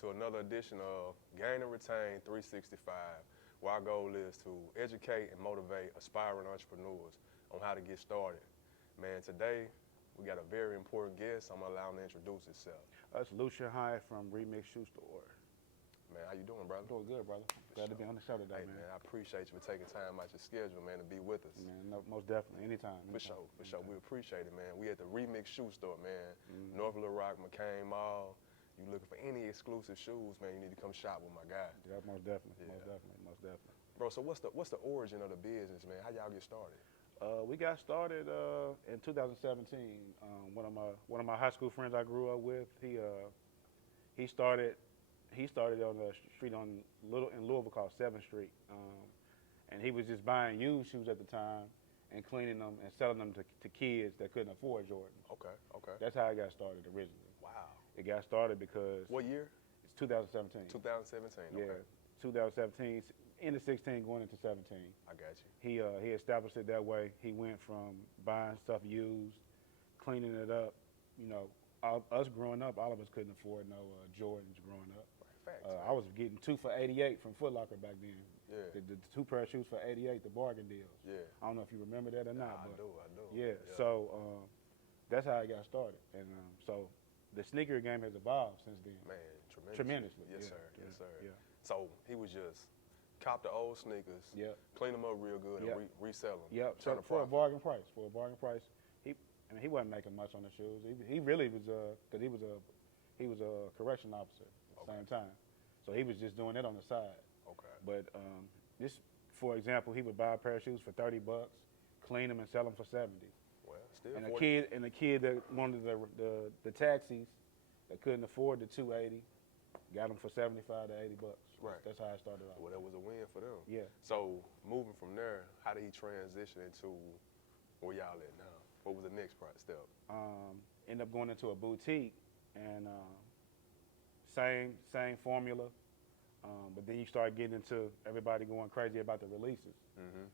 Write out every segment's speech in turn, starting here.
to another edition of Gain and Retain 365, where our goal is to educate and motivate aspiring entrepreneurs on how to get started. Man, today we got a very important guest. I'm gonna allow him to introduce himself. That's Lucian Hyatt from Remix Shoe Store. Man, how you doing, brother? Doing good, brother. Glad to be on the show today, Hey, man. I appreciate you for taking time out your schedule, man, to be with us. Man, no, most definitely, anytime. For sure. We appreciate it, man. We at the Remix Shoe Store, man. North Little Rock, McCain Mall. You looking for any exclusive shoes, man, you need to come shop with my guy. Yeah, most definitely, Yeah. most definitely. Bro, so what's the origin of the business, man? How y'all get started? We got started in 2017. One of my high school friends I grew up with, he started on the street in Louisville called 7th Street, and he was just buying used shoes at the time and cleaning them and selling them to kids that couldn't afford Jordans. Okay. That's how I got started originally. Wow. It got started because What year? it's 2017. 2017. Yeah, Okay. 2017, into 16, going into 17. I got you. He established it that way. He went from buying stuff used, cleaning it up. You know, us growing up, all of us couldn't afford no Jordans growing up. Facts. I was getting 2 for $88 from Foot Locker back then. Yeah. The 2 pair of shoes for $88, the bargain deals. Yeah. I don't know if you remember that or not. I but do. Yeah. So that's how I got started, and so the sneaker game has evolved since then. Man, Tremendously. Yes, Yeah, sir. yeah, Yes, sir. Yeah. So he was just cop the old sneakers, Yep. clean them up real good, Yep. and resell them. Yep. Turn So a for a profit. bargain price. He wasn't making much on the shoes. He really was because he was a correction officer at the same time, so he was just doing it on the side. Okay. But this, for example, he would buy a pair of shoes for $30, clean them and sell them for $70. Well, still. And 40. a kid that wanted the taxis that couldn't afford the $280, got them for $75 to $80. Right. That's how I started off. Well, that was a win for them. Yeah. So moving from there, how did he transition into where y'all at now? What was the next step? Ended up going into a boutique, and same formula, but then you start getting into everybody going crazy about the releases. Mm-hmm.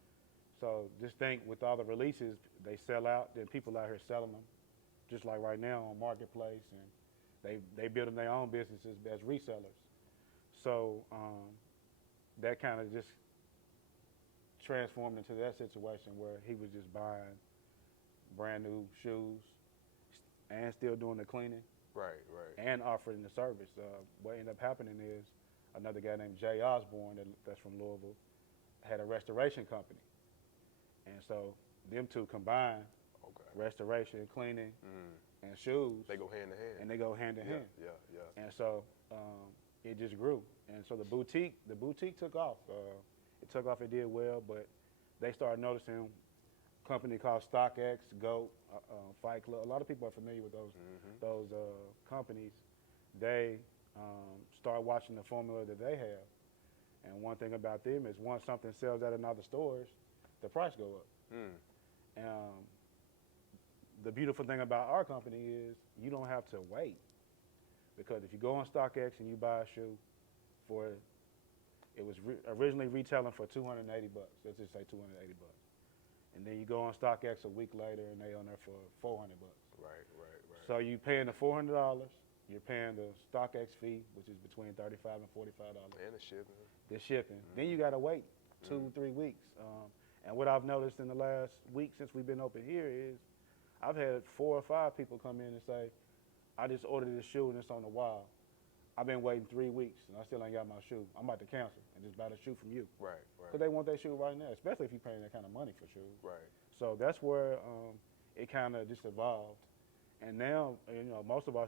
So just think, with all the releases, they sell out. Then people out here selling them, just like right now on Marketplace, and they building their own businesses as resellers. So that kind of just transformed into that situation where he was just buying brand new shoes and still doing the cleaning. Right. And offering the service. What ended up happening is another guy named Jay Osborne that's from Louisville had a restoration company. And so them two combined, restoration, cleaning, and shoes. They go hand in hand. And they go hand in hand. Yeah. And so it just grew. And so the boutique took off. It did well, but they started noticing a company called StockX, GOAT, Fight Club. A lot of people are familiar with those companies. They start watching the formula that they have. And one thing about them is once something sells out in other stores, the price go up. The beautiful thing about our company is you don't have to wait, because if you go on StockX and you buy a shoe it was originally retailing for $280. Let's just say $280. And then you go on StockX a week later and they on there for $400. Right. So you paying the $400, you're paying the StockX fee, which is between $35 and $45. And the shipping. The shipping. Then you got to wait 2-3 weeks. And what I've noticed in the last week since we've been open here is I've had 4 or 5 people come in and say, I just ordered this shoe and it's on the wall. I've been waiting 3 weeks and I still ain't got my shoe. I'm about to cancel and just buy the shoe from you. Right. Because they want their shoe right now, especially if you're paying that kind of money for shoes. Right. So that's where it kind of just evolved. And now, most of our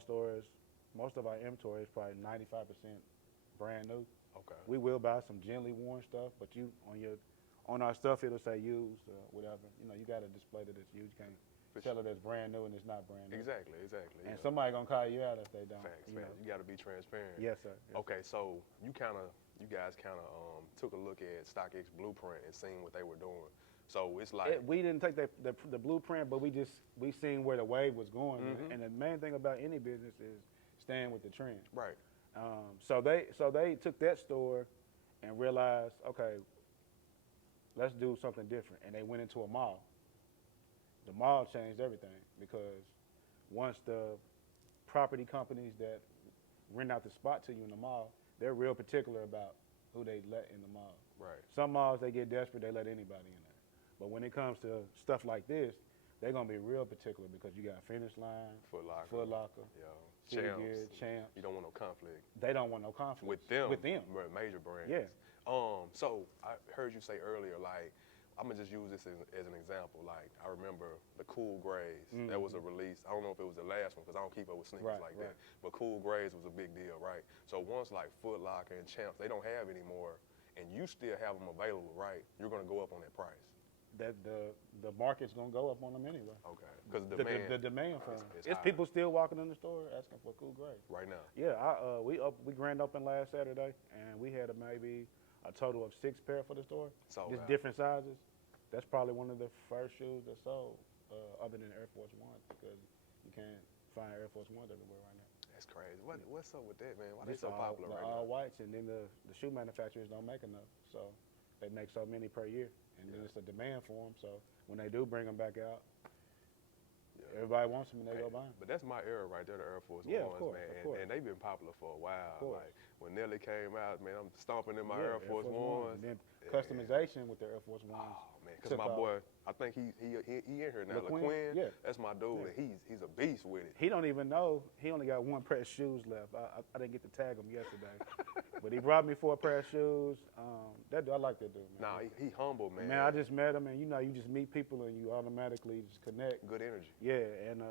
inventory is probably 95% brand new. Okay. We will buy some gently worn stuff, but on our stuff it'll say used or whatever. You got to display that it's used. You can't sell it as brand new and it's not brand new. Exactly. And somebody gonna call you out if they don't. Facts. You got to be transparent. Yes, sir. Yes, Okay, so you guys kind of took a look at StockX blueprint and seen what they were doing. So it's like we didn't take the blueprint, but we seen where the wave was going. And the main thing about any business is staying with the trend. Right. So they took that store and realized, okay, let's do something different. And they went into a mall. The mall changed everything because once the property companies that rent out the spot to you in the mall, they're real particular about who they let in the mall. Right. Some malls, they get desperate, they let anybody in there. But when it comes to stuff like this, they're going to be real particular because you got Finish Line, Foot Foot Locker, Yo. City Champs. Gear, Champs. You don't want no conflict. They don't want no conflict. With them. Right, Major brands. Yeah. So I heard you say earlier, like, I'm gonna just use this as an example. Like, I remember the Cool Grays. Mm-hmm. That was a release. I don't know if it was the last one because I don't keep up with sneakers like that. But Cool Grays was a big deal, right? So once like Foot Locker and Champs, they don't have anymore, and you still have them available, right? You're gonna go up on that price. That the market's gonna go up on them anyway. Okay. Because The demand for them. it's It's high. people still walking in the store asking for Cool Gray. Right now. Yeah, we grand opened last Saturday, and we had maybe a total of 6 pair for the store. Sold Just out. different sizes. That's probably one of the first shoes that sold, other than Air Force Ones, because you can't find Air Force Ones everywhere right now. That's crazy. What's up with that, man? Why they Just so popular right now? all whites, and then the shoe manufacturers don't make enough, so they make so many per year, and then it's a demand for them. So when they do bring them back out, everybody wants them and they go buy them. But that's my era right there, the Air Force Yeah, Ones, of course, man. of course. And they've been popular for a while. Of course. Like when Nelly came out, man, I'm stomping in my Yeah, Air Force Ones. And then customization with the Air Force Ones. Oh man, because took my off. boy, I think he in here now. LaQuinn? LaQuinn, Yeah. that's my dude, Yeah. and he's a beast with it. He don't even know. He only got 1 pair of shoes left. I didn't get to tag him yesterday, but he brought me 4 pair of shoes. I like that dude, man. Nah, he humble, man. Man, I just met him, and you just meet people and you automatically just connect. Good energy. Yeah, and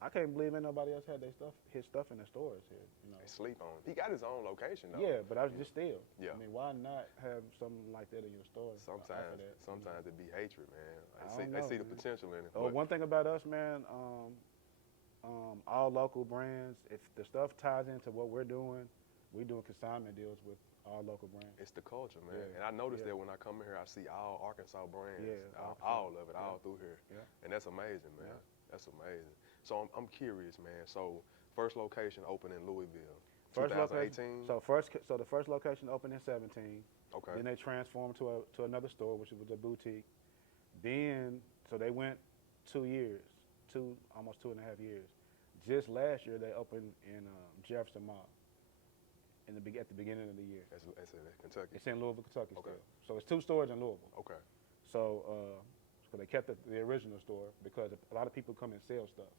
I can't believe ain't nobody else had his stuff in the stores here. They sleep on him. He got his own location though. Yeah, but I was just still. Yeah. I mean, why not have something like that in your store? Sometimes it be hatred, man. I don't They know, see the man. potential in it. Oh, but one thing about us, man, all local brands, if the stuff ties into what we're doing consignment deals with all local brands. It's the culture, man. Yeah. And I noticed Yeah. that when I come in here, I see all Arkansas brands, Yeah, all of it, Yeah. all through here. Yeah. And that's amazing, man. Yeah. That's amazing. So I'm curious, man. So first location opened in Louisville, First 2018. location, so the first location opened in 2017. Okay. Then they transformed to another store, which was a boutique. Then, so they went 2 years, almost 2.5 years. Just last year, they opened in Jefferson Mall at the beginning of the year. That's in Kentucky. It's in Louisville, Kentucky Okay. still. So it's 2 stores in Louisville. Okay. So they kept the original store because a lot of people come and sell stuff.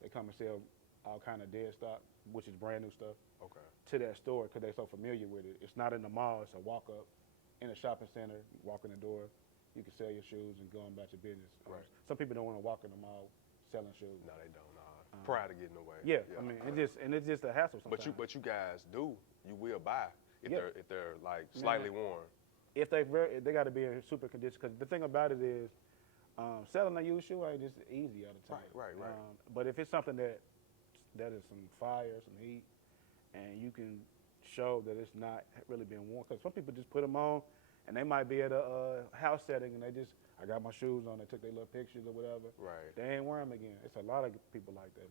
They come and sell all kind of dead stock, which is brand new stuff, Okay. to that store because they're so familiar with it. It's not in the mall. It's a walk up in a shopping center. You walk in the door, you can sell your shoes and go on about your business. Right. Some people don't want to walk in the mall selling shoes. No, they don't. Pride to get in the way. Yeah, I mean, it's just a hassle sometimes. But you guys do. You will buy if Yeah. they're like slightly Man. worn. If they got to be in super condition, because the thing about it is, selling a used shoe ain't just easy all the time. Right. But if it's something that is some fire, some heat, and you can show that it's not really being worn, because some people just put them on, and they might be at a house setting, and I got my shoes on, they took their little pictures or whatever. Right. They ain't wear them again. It's a lot of people like that.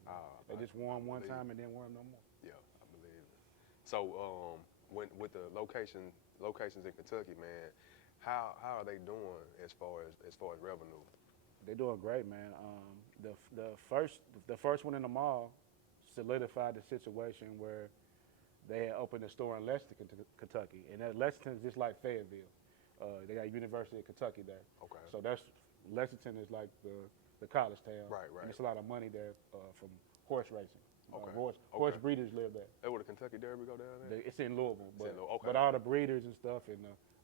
They just wore them one believe time and then wear them no more. Yeah, I believe it. So with the locations in Kentucky, man, how are they doing as far as revenue? They're doing great, man. The first one in the mall solidified the situation where they had opened a store in Lexington, Kentucky, and that Lexington is just like Fayetteville. They got University of Kentucky there. Okay. So Lexington is like the college town. Right. And it's a lot of money there from horse racing. Okay. Horse breeders live there. That where the Kentucky Derby go down there? It's in Louisville, but, Okay. but all the breeders and stuff and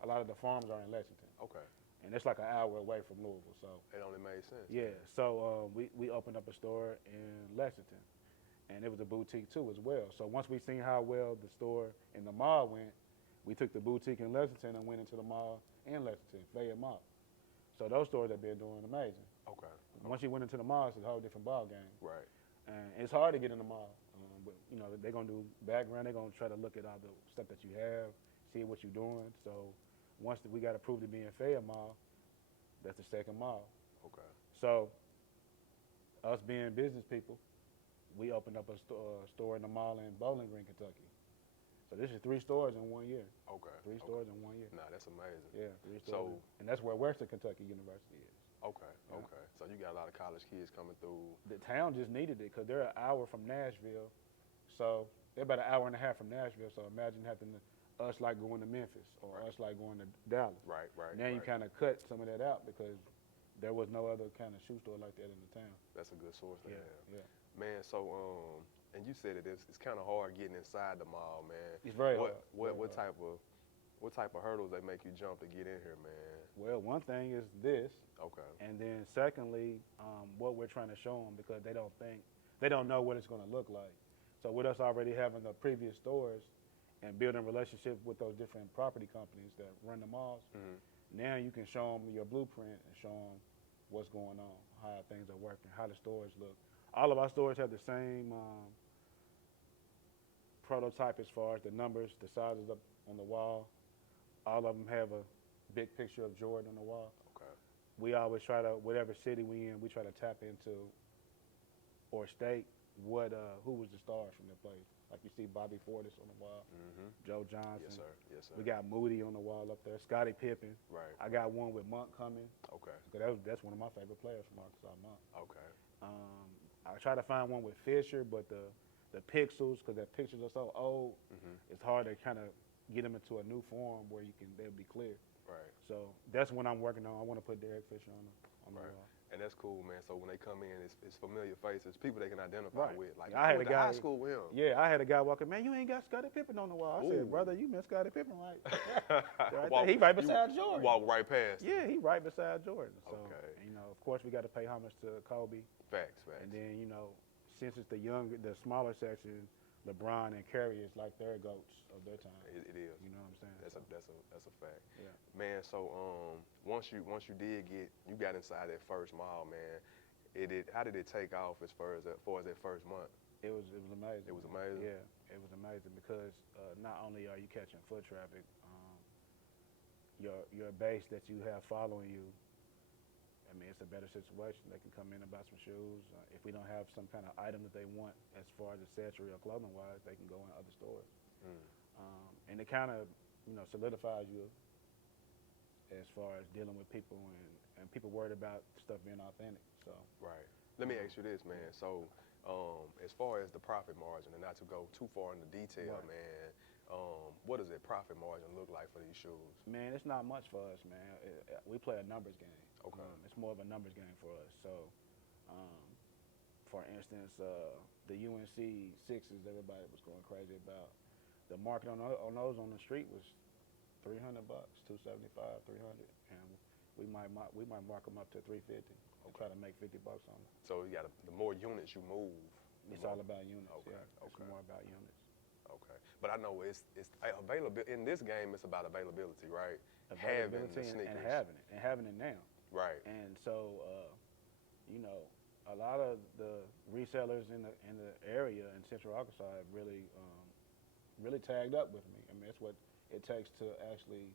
a lot of the farms are in Lexington. Okay. And it's like an hour away from Louisville, so. It only made sense. Yeah, so we opened up a store in Lexington, and it was a boutique too as well. So once we seen how well the store in the mall went, we took the boutique in Lexington and went into the mall in Lexington, Fayette Mall. So those stores have been doing amazing. Okay. Once you went into the mall, it's a whole different ball game. Right. And it's hard to get in the mall, but they're gonna do background. They're gonna try to look at all the stuff that you have, see what you're doing. So once we got approved to be in Fayette Mall, that's the second mall. Okay. So us being business people, we opened up a store in the mall in Bowling Green, Kentucky. So this is 3 stores in 1 year. Okay. 3 stores in 1 year. Nah, that's amazing. Yeah, 3 stores. So- And that's where Western Kentucky University is. Okay. Yeah. Okay. So you got a lot of college kids coming through. The town just needed it because they're an hour from Nashville. So they're about an hour and a half from Nashville. So imagine having us like going to Memphis or Right. us like going to Dallas. Right. Now you right. kind of cut some of that out because there was no other kind of shoe store like that in the town. That's a good source to have. Yeah. Man, so and you said it's kind of hard getting inside the mall, man. It's very what hard. what type of hurdles they make you jump to get in here, man? Well, one thing is this, Okay. and then secondly, what we're trying to show them because they don't know what it's going to look like. So with us already having the previous stores and building relationships with those different property companies that run the malls, now you can show them your blueprint and show them what's going on, how things are working, how the stores look. All of our stores have the same prototype as far as the numbers, the sizes up on the wall. All of them have a big picture of Jordan on the wall. Okay. We always try to, whatever city we in, we try to tap into or state who was the stars from their place. Like you see Bobby Portis on the wall, Joe Johnson. Yes, sir. Yes, sir. We got Moody on the wall up there, Scottie Pippen. Right. I got one with Monk coming. Okay. That's one of my favorite players from Arkansas, Monk. Okay. I try to find one with Fisher, but the pixels, because their pictures are so old, it's hard to kind of get them into a new form where they'll be clear. Right. So that's what I'm working on. I want to put Derek Fisher on the Right. wall. And that's cool, man. So when they come in, it's familiar faces, people they can identify Right. with. Like, I had went a to guy. high school with him. Yeah, I had a guy walking. Man, you ain't got Scottie Pippen on the wall. I Ooh. said, brother, you missed Scottie Pippen right. Right Walk- there. He right you beside Jordan. Walk right past. him. Yeah, he right beside Jordan. So, Okay. of course, we got to pay homage to Kobe. Facts. And then, since it's the smaller section, LeBron and Curry is like their goats of their time. It is. You know what I'm saying? That's a fact. Yeah. Man, so once you got inside that first mile, man. How did it take off as far as that first month? It was amazing. It was amazing. Yeah, it was amazing because not only are you catching foot traffic, your base that you have following you. I mean, it's a better situation. They can come in and buy some shoes. If we don't have some kind of item that they want as far as accessory or clothing wise, they can go in other stores. And it kind of solidifies you as far as dealing with people and people worried about stuff being authentic. So Right. Let me ask you this, man. So, as far as the profit margin, and not to go too far into detail, Right. man, what does that profit margin look like for these shoes? man, it's not much for us, man. We play a numbers game. Okay. It's more of a numbers game for us. So, for instance, the UNC Sixes, everybody was going crazy about. The market on those on the street was $300, $275, $300, and we might mark them up to $350 and try to make $50 on them. So you got the more units you move. It's all about units. Okay, Yeah. It's okay. more about units. Okay, but I know it's available in this game. It's about availability, right? Availability Having the sneakers, and having it now. right? And so, a lot of the resellers in the area in Central Arkansas have really tagged up with me. I mean, that's what it takes to actually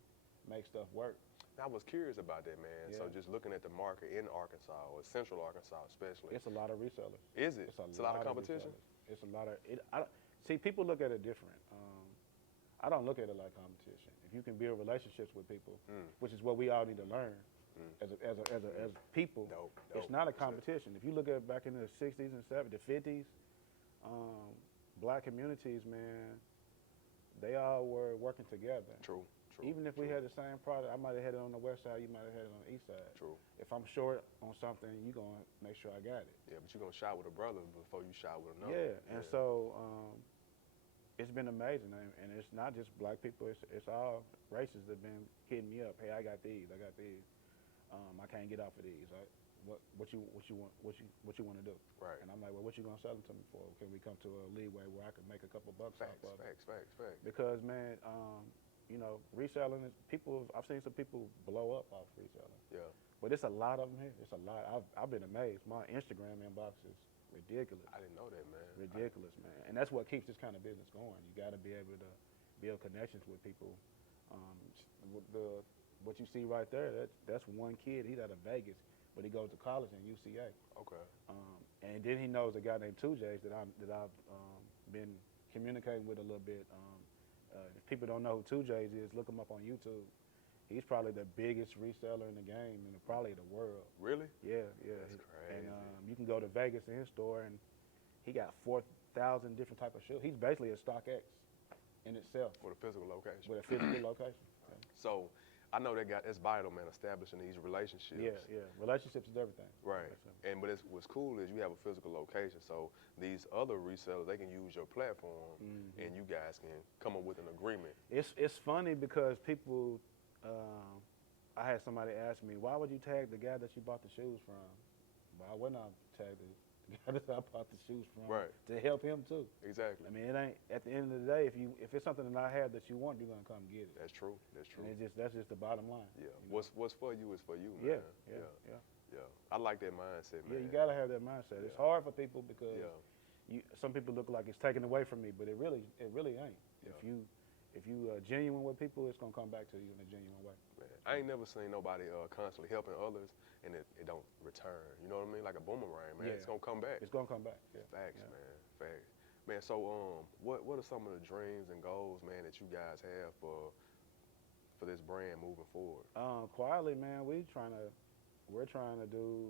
make stuff work. I was curious about that, man. So Yeah. just looking at the market in Arkansas, or Central Arkansas especially, It's a lot of resellers. is it? It's a lot of competition. resellers. It's a lot of it. See, people look at it different. I don't look at it like competition. If you can build relationships with people, which is what we all need to learn as people, Dope. it's not a That's it. competition. If you look at back in the 60s and 70s, the 50s, black communities, man, they all were working together. True. Even if we had the same product, I might have had it on the west side, you might have had it on the east side. True. If I'm short on something, you're going to make sure I got it. Yeah, but you're gonna shop with a brother before you shop with another. Yeah, and so it's been amazing, and it's not just black people; it's all races that have been hitting me up. Hey, I got these. I can't get off of these. What you want to do? Right. And I'm like, well, what you gonna sell them to me for? Can we come to a leeway where I can make a couple bucks Facts. off of it? Facts. Because man, reselling is people. I've seen some people blow up off reselling. Yeah. But it's a lot of them here. It's a lot. I've been amazed. My Instagram inbox is ridiculous. I didn't know that, man. Ridiculous, man. And that's what keeps this kind of business going. You got to be able to build connections with people. What you see right there, that's one kid. He's out of Vegas, but he goes to college in UCA. Okay. And then he knows a guy named 2J's that I've been communicating with a little bit. If people don't know who 2J's is, look him up on YouTube. He's probably the biggest reseller in the game and probably the world. Really? Yeah. That's crazy. And you can go to Vegas in his store, and he got 1,000 different type of shoes. He's basically a StockX in itself With a physical location. with a physical location. So I know that's vital, man, establishing these relationships. Yeah. Relationships is everything. Right. But what's cool is you have a physical location, so these other resellers, they can use your platform, and you guys can come up with an agreement. It's funny because people, I had somebody ask me, why would you tag the guy that you bought the shoes from? Why wouldn't I tag the guy that I bought the shoes from to help him too? Exactly. I mean, it ain't, at the end of the day, if it's something that I have that you want, you're gonna come get it. That's true. And that's just the bottom line. Yeah. You know? What's for you is for you, man. Yeah. I like that mindset, man. Yeah, you gotta have that mindset. It's hard for people because some people look like it's taken away from me, but it really ain't. Yeah. If you genuine with people, it's gonna come back to you in a genuine way. Man, I ain't never seen nobody constantly helping others and it don't return. You know what I mean? Like a boomerang, man. It's gonna come back. It's gonna come back. Yeah. Facts, man. Facts. Man, so what are some of the dreams and goals, man, that you guys have for this brand moving forward? Quietly, man, we're trying to do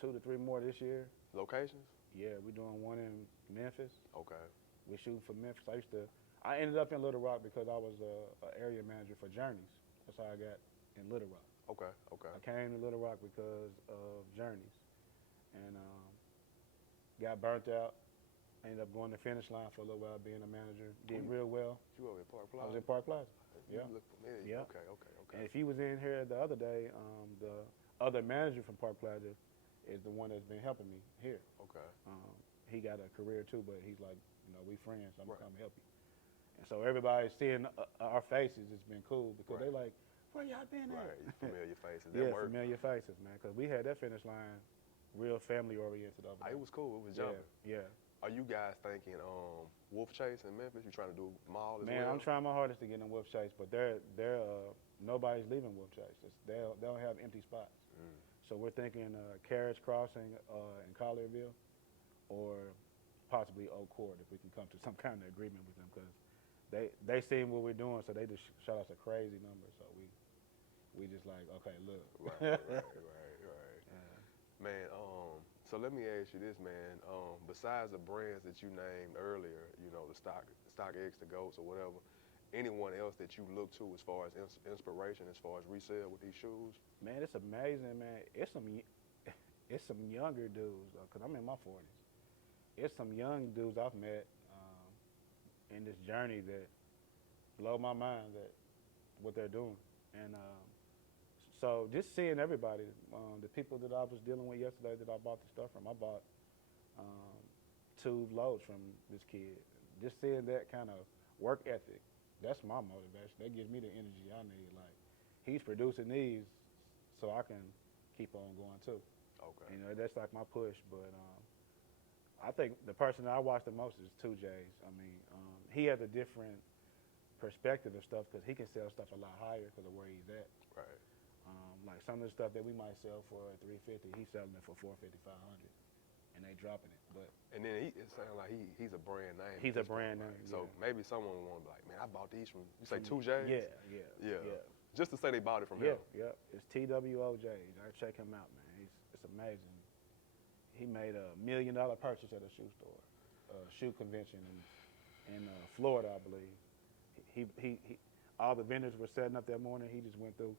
2 to 3 more this year. Locations? Yeah, we're doing one in Memphis. Okay. We're shooting for Memphis. I ended up in Little Rock because I was an area manager for Journeys. That's how I got in Little Rock. Okay. I came to Little Rock because of Journeys, and got burnt out. Ended up going to finish line for a little while, being a manager. Did real well. You over at Park Plaza? I was in Park Plaza. You Yeah. look familiar. Yeah. Okay. And if you was in here the other day, the other manager from Park Plaza is the one that's been helping me here. Okay. He got a career too, but he's like, we friends. I'm gonna come help you. And so everybody seeing our faces, it's been cool because they like, where y'all been at? Right, familiar faces. Familiar faces, man. Because we had that finish line real family oriented over there. It was cool. It was jumping. Yeah. Are you guys thinking Wolf Chase in Memphis? You trying to do mall as well? Man, I'm trying my hardest to get in Wolf Chase, but they're nobody's leaving Wolf Chase. They don't have empty spots. So we're thinking Carriage Crossing in Collierville, or possibly Oak Court if we can come to some kind of agreement with them, because they seen what we're doing, so they just shot us a crazy number. So we just like, okay, look. Right. Man, so let me ask you this, man. Besides the brands that you named earlier, the StockX, the GOATs, or whatever, anyone else that you look to as far as inspiration, as far as resale with these shoes? Man, it's amazing, man. It's some younger dudes, because I'm in my 40s. It's some young dudes I've met in this journey that blow my mind that what they're doing. And so just seeing everybody, the people that I was dealing with yesterday that I bought the stuff from, I bought 2 loads from this kid. Just seeing that kind of work ethic, that's my motivation. That gives me the energy I need. Like, he's producing these so I can keep on going too. Okay. That's like my push. But I think the person that I watch the most is 2J's. I mean, he has a different perspective of stuff because he can sell stuff a lot higher because of where he's at. Right. Like some of the stuff that we might sell for $350, he's selling it for $450, $500, and they dropping it. But and then it sounds like he's a brand name. He's a brand name. So maybe someone will want to be like, man, I bought these from, you say 2J's? Yeah. Just to say they bought it from him. Yeah. It's TWOJ. I check him out, man. It's amazing. He made $1 million purchase at a shoe store, shoe convention in Florida, I believe. He all the vendors were setting up that morning. He just went through,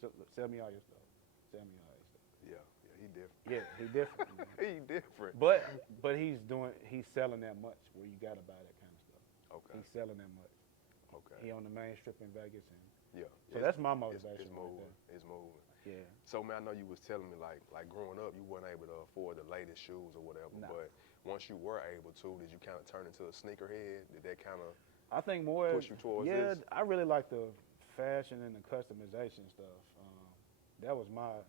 sell me all your stuff. Sell me all your stuff. Yeah, he different. Yeah, he different. He different. But he's selling that much where you gotta buy that kind of stuff. Okay. He's selling that much. Okay. He on the main strip in Vegas, and so it's, that's my motivation. It's moving. It's moving. Yeah. So man, I know you was telling me like growing up, you weren't able to afford the latest shoes or whatever. No. But once you were able to, did you kind of turn into a sneakerhead? Did that kind of I think more push you towards yeah, this? I really like the fashion and the customization stuff. That was my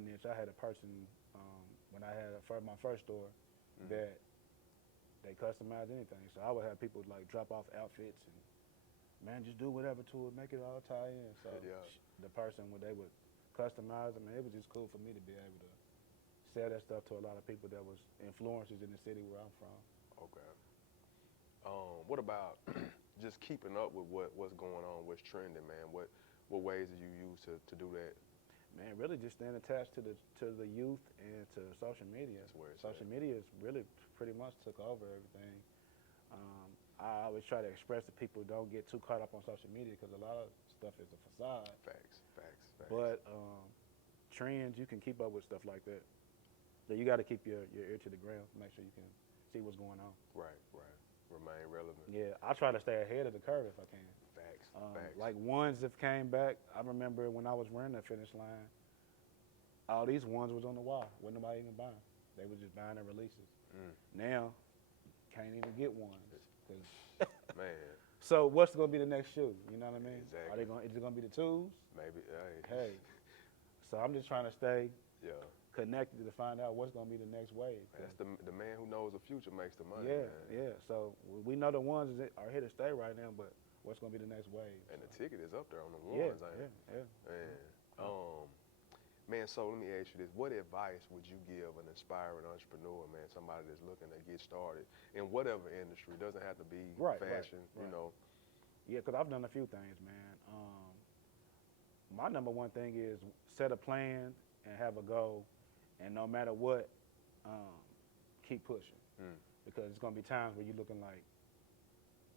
niche. I had a person when I had my first store that they customized anything. So I would have people like drop off outfits and man, just do whatever to it, make it all tie in. So the person when they would customize them, it was just cool for me to be able to sell that stuff to a lot of people that was influencers in the city where I'm from. Okay. What about just keeping up with what's going on, what's trending, man? What ways do you use to do that? Man, really just staying attached to the youth and to social media. That's where it's Social at. media has really pretty much took over everything. I always try to express to people don't get too caught up on social media because a lot of stuff is a facade. Facts. But trends, you can keep up with stuff like that. So you got to keep your ear to the ground to make sure you can see what's going on. Right. Remain relevant. Yeah, I try to stay ahead of the curve if I can. Facts. Like ones that came back, I remember when I was wearing that finish line, all these ones was on the wall. Wasn't nobody even buying. They was just buying their releases. Now, can't even get ones. Man. So what's going to be the next shoe? You know what I mean? Exactly. Is it going to be the twos? Maybe. Hey. So I'm just trying to stay Yeah. connected to find out what's going to be the next wave. That's the man who knows the future makes the money. Yeah, Man. yeah. So we know the ones that are here to stay right now, but what's going to be the next wave? And the ticket is up there on the Yeah, ones, ain't it? yeah. Man, so let me ask you this. What advice would you give an aspiring entrepreneur, man, somebody that's looking to get started in whatever industry? It doesn't have to be fashion, you know. Yeah, because I've done a few things, man. My number one thing is set a plan and have a goal, and no matter what, keep pushing. Because it's going to be times where you're looking like,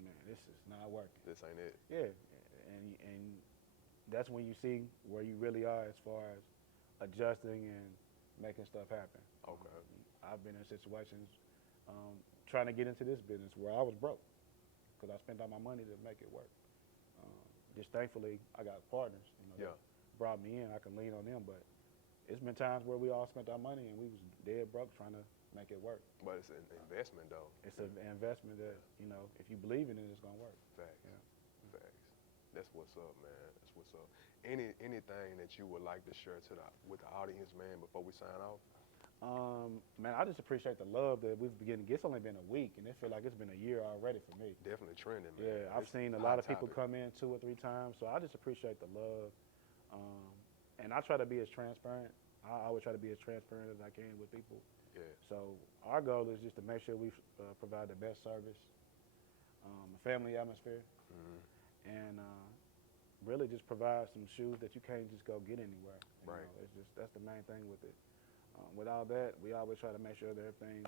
man, this is not working. This ain't it. Yeah, and that's when you see where you really are as far as adjusting and making stuff happen. Okay. I've been in situations trying to get into this business where I was broke because I spent all my money to make it work. Just thankfully, I got partners, that brought me in. I can lean on them, but it's been times where we all spent our money and we was dead broke trying to make it work. But it's an investment, though. It's an investment that, if you believe in it, it's going to work. Facts. Yeah. Facts. That's what's up, man. That's what's up. Anything that you would like to share with the audience, man, before we sign off? Man, I just appreciate the love that we've been getting. It's only been a week, and it feels like it's been a year already for me. Definitely trending, man. Yeah, I've seen a lot of people come in 2 or 3 times, so I just appreciate the love. And I try to be as transparent. I always try to be as transparent as I can with people. Yeah. So our goal is just to make sure we provide the best service, a family atmosphere, and really just provide some shoes that you can't just go get anywhere. Right. That's the main thing with it. With all that, we always try to make sure that everything's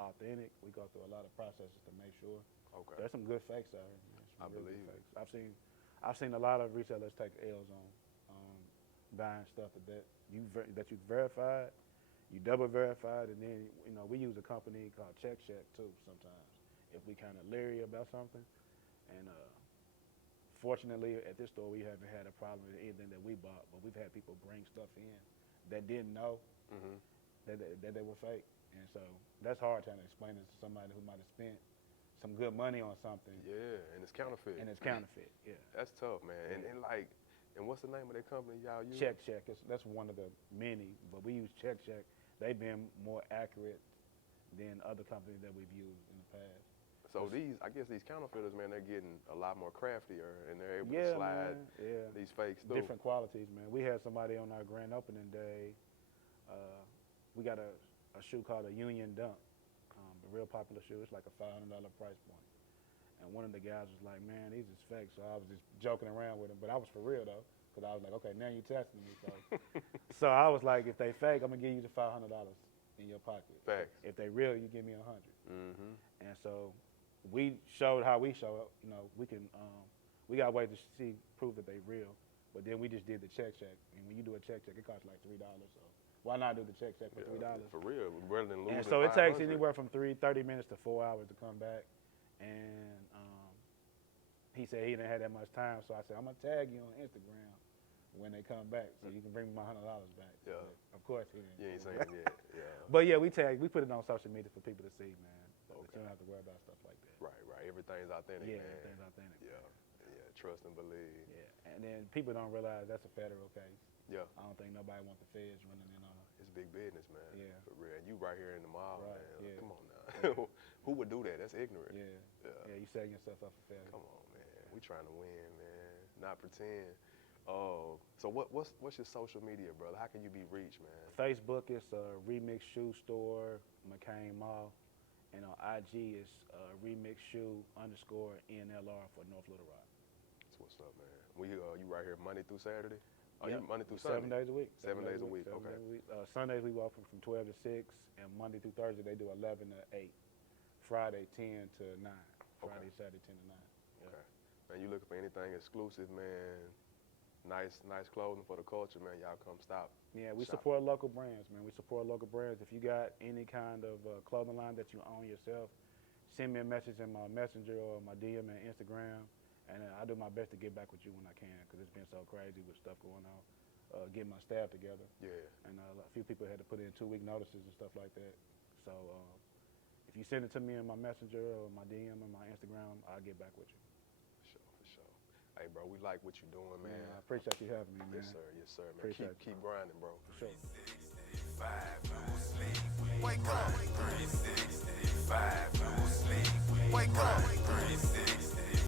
authentic. We go through a lot of processes to make sure. Okay. There's some good fakes out here. I believe it. I've seen a lot of retailers take L's on buying stuff that you verified, you double verified, and then we use a company called Check too sometimes if we kind of leery about something. And fortunately, at this store, we haven't had a problem with anything that we bought, but we've had people bring stuff in that didn't know that they were fake. And so that's hard trying to explain it to somebody who might have spent some good money on something. Yeah, and it's counterfeit. Yeah. That's tough, man. Yeah. And what's the name of that company y'all use? Check. That's one of the many, but we use Check. They've been more accurate than other companies that we've used in the past. So I guess these counterfeiters, man, they're getting a lot more craftier, and they're able to slide these fakes through. Different qualities, man. We had somebody on our grand opening day. We got a shoe called a Union Dunk, a real popular shoe. It's like a $500 price point. And one of the guys was like, man, these is fake. So I was just joking around with him, but I was for real though, because I was like, okay, now you're testing me. So, so I was like, if they fake, I'm gonna give you the $500 in your pocket. Facts. If they real, you give me 100. And so we showed how we show up. We can, we got ways to prove that they real, but then we just did the check. And when you do a check, it costs like $3. So why not do the check for $3? For real, rather than losing. And so it takes anywhere from 30 minutes to 4 hours to come back. And he said he didn't have that much time, so I said, I'm gonna tag you on Instagram when they come back, so you can bring me my $100 back. Yeah. But of course he didn't. You ain't saying that. Yeah. But yeah, we put it on social media for people to see, man. So that you don't have to worry about stuff like that. Right. Everything's authentic, man. Everything's authentic. Yeah. Trust and believe. Yeah. And then people don't realize that's a federal case. Yeah. I don't think nobody wants the feds running in on it. It's big business, man. Yeah. For real. And you right here in the mall, Right, man. yeah. Come on now. Who would do that? That's ignorant. Yeah, you setting yourself up for failure. Come on, man. We trying to win, man. Not pretend. So what's your social media, brother? How can you be reached, man? Facebook is Remix Shoe Store, McCain Mall. And on IG is Remix Shoe _ NLR for North Little Rock. That's what's up, man. You right here Monday through Saturday? Oh, you Yep. Monday through Sunday? 7 days a week. 7 days a week, 7 okay. days a week. Sundays we open from 12 to 6, and Monday through Thursday they do 11 to 8. Friday 10 to 9. Friday, Saturday 10 to 9. Yeah. Okay. Man, you looking for anything exclusive, man? Nice clothing for the culture, man. Y'all come stop. Yeah, we shop. support local brands, man. We support local brands. If you got any kind of clothing line that you own yourself, send me a message in my messenger or my DM and Instagram, and I'll do my best to get back with you when I can, because it's been so crazy with stuff going on. Getting my staff together. Yeah. And a few people had to put in 2-week notices and stuff like that. So if you send it to me in my messenger or my DM or my Instagram, I'll get back with you. For sure. Hey, bro, we like what you're doing, man. I appreciate you having me, man. Yes, sir, man. Appreciate Keep grinding, bro. For sure. 365, wake up. 365, wake up. 365.